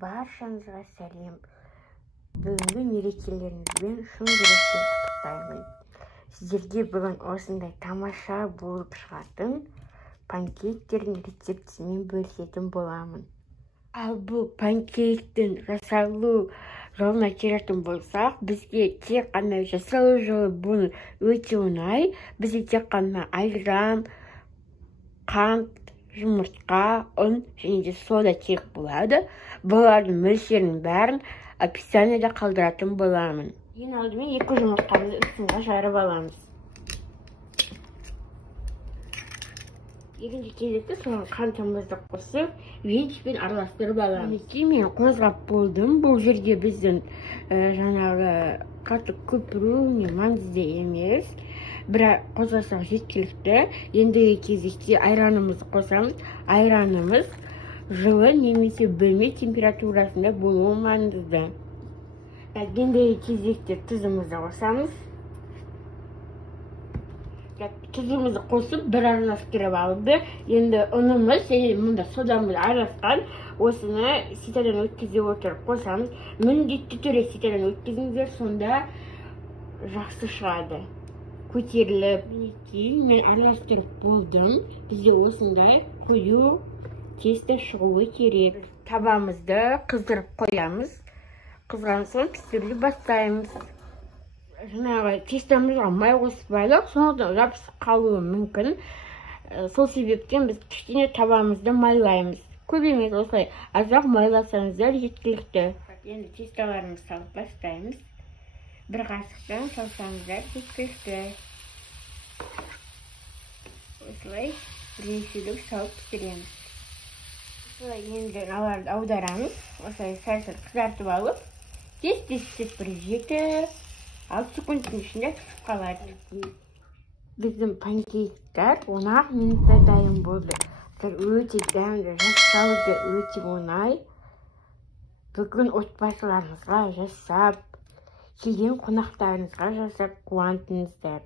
Баршаңызға сәлем. Бүгінгі мерекелеріңізбен шын жүректен құттықтаймын. Сіздерге бүгін осындай тамаша болып шығатын панкейктердің рецептісімен бөлісетін боламын. Ал бұл панкейктің жасалу жолына келетін болсақ, бізге тек қана жасалу жолы бұл өте оңай. Бізге тек қана айран, қант, жұмыртқа, ұн және де сода керек болады. Бұлардың мөлшерінің бәрін описаниеда қалдыратын боламын. Ең алдымен 2 жұмыртқамызды үстінге жарып аламыз. Екінші кезекте соған қантымызды қосып, венчикпен араластырып аламыз. Мен қозғап болдым. Бұл жерде біздің жаңағы қатты көпіру маңызды емес. Бірақ қозғасақ жеткілікті. Ендігі кезекте айранымызды қосамыз. Айранымыз жылы немесе бөлме температурасында болуы маңызды. Ендігі кезекте тұзымызды қосамыз. Тұзымызды қосып, бір араластырып алды. Енді ұнымыз және мұнда содамыз араласқан. Осыны ситадан өткізіп отырып қосамыз. Міндетті түрде ситадан өткізіңіздер, сонда жақсы шығады. Көтеріліп, мен араластырып болдым. Бізде осындай қою тесто шығуы керек. Табамызды қыздырып қоямыз. Қызған соң пісіруге бастаймыз. Жаңағы тестомызға май қоспайлық, соңында жабысып қалуы мүмкін. Сол себептен біз кішкене табамызды майлаймыз. Көп емес, осылай азырақ майласаңыздар жеткілікті. Енді тестоларымызды салып бастаймыз. Бір қасықтан салсаңыздар жеткілікті. Осылай бірнешелік салып пісіреміз. Осылай енді аларды аударамыз. Осылай сәл-сәл қызартып алып, тез-тез бір 7-6 секундтың ішінде пісіп қалады. Біздің панкейктер 10 минутта дайын болды. Өте дәмді, жасауы өте оңай. Бүгін отбасыларыңызға жасап, келген қонақтарыңызға жасап қуантыңыздар.